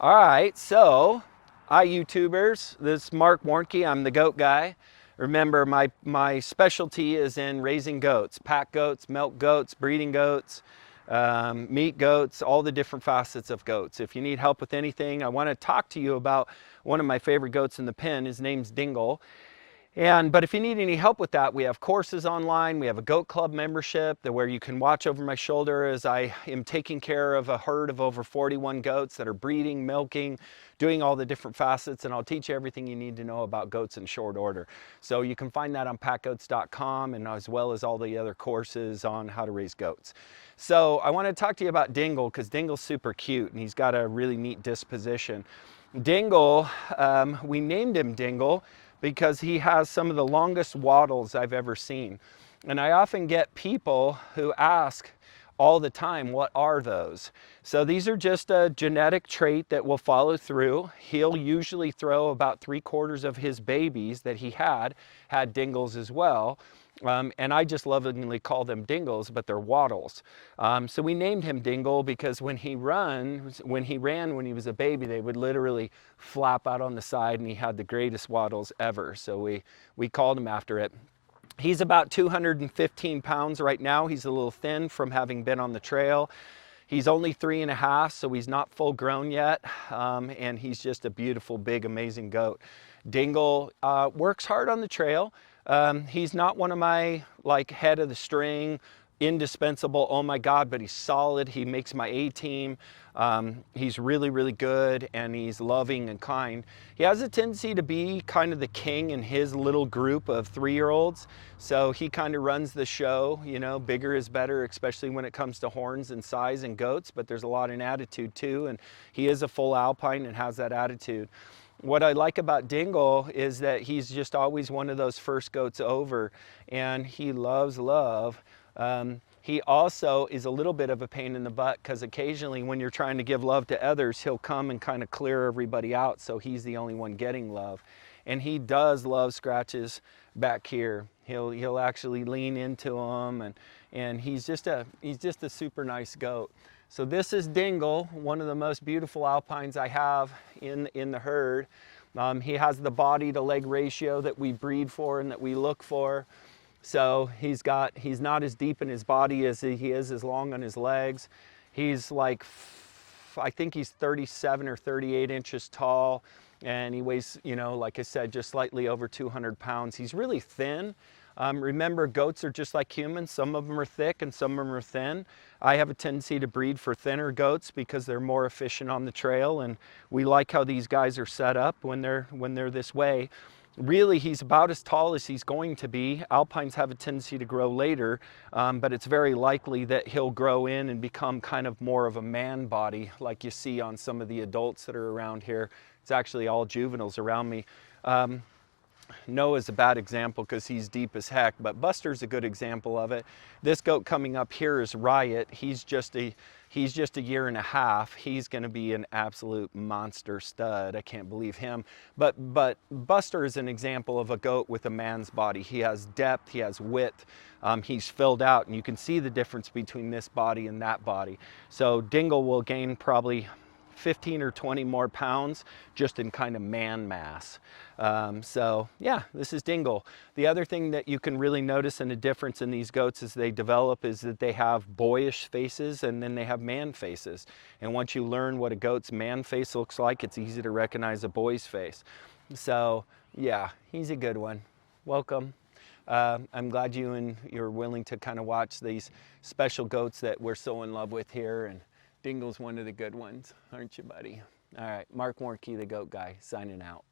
All right, so hi YouTubers, this is Marc Warnke, I'm the goat guy. Remember, my specialty is in raising goats, pack goats, milk goats, breeding goats, meat goats, all the different facets of goats. If you need help with anything, I want to talk to you about one of my favorite goats in the pen. His name's Dingle. But if you need any help with that, we have courses online. We have a goat club membership where you can watch over my shoulder as I am taking care of a herd of over 41 goats that are breeding, milking, doing all the different facets, and I'll teach you everything you need to know about goats in short order. So you can find that on PackGoats.com, and as well as all the other courses on how to raise goats. So I want to talk to you about Dingle, because Dingle's super cute and he's got a really neat disposition. Dingle, we named him Dingle because he has some of the longest waddles I've ever seen. And I often get people who ask all the time, what are those? So these are just a genetic trait that will follow through. He'll usually throw about 3/4 of his babies that he had Dingles as well. And I just lovingly call them Dingles, but they're waddles. So we named him Dingle because when he ran when he was a baby, they would literally flap out on the side, and he had the greatest waddles ever. So we called him after it. He's about 215 pounds right now. He's a little thin from having been on the trail. He's only 3.5, so he's not full grown yet. And he's just a beautiful, big, amazing goat. Dingle works hard on the trail. He's not one of my like head of the string, indispensable, oh my God, but he's solid. He makes my A team. He's really, really good, and he's loving and kind. He has a tendency to be kind of the king in his little group of 3-year-olds. So he kind of runs the show, you know, bigger is better, especially when it comes to horns and size and goats, but there's a lot in attitude too. And he is a full Alpine and has that attitude. What I like about Dingle is that he's just always one of those first goats over, and he loves love. He also is a little bit of a pain in the butt because occasionally when you're trying to give love to others, he'll come and kind of clear everybody out, so he's the only one getting love. And he does love scratches back here. He'll actually lean into them, and he's just a super nice goat. So this is Dingle, one of the most beautiful Alpines I have in the herd. He has the body to leg ratio that we breed for and that we look for. So he's not as deep in his body as he is as long on his legs. He's like, I think he's 37 or 38 inches tall, and he weighs, you know, like I said, just slightly over 200 pounds. He's really thin. Remember, goats are just like humans. Some of them are thick and some of them are thin. I have a tendency to breed for thinner goats because they're more efficient on the trail, and we like how these guys are set up when they're this way. Really, he's about as tall as he's going to be. Alpines have a tendency to grow later, but it's very likely that he'll grow in and become kind of more of a man body like you see on some of the adults that are around here. It's actually all juveniles around me. Noah's a bad example because he's deep as heck, but Buster's a good example of it. This goat coming up here is Riot. He's just a 1.5 years. He's going to be an absolute monster stud. I can't believe him. But Buster is an example of a goat with a man's body. He has depth, he has width, he's filled out, and you can see the difference between this body and that body. So Dingle will gain probably 15 or 20 more pounds just in kind of man mass. So yeah, this is Dingle. The other thing that you can really notice in the difference in these goats as they develop is that they have boyish faces and then they have man faces. And once you learn what a goat's man face looks like, it's easy to recognize a boy's face. So yeah, he's a good one. Welcome. I'm glad you're willing to kind of watch these special goats that we're so in love with here, and Dingle's one of the good ones, aren't you, buddy? All right, Marc Warnke, the goat guy, signing out.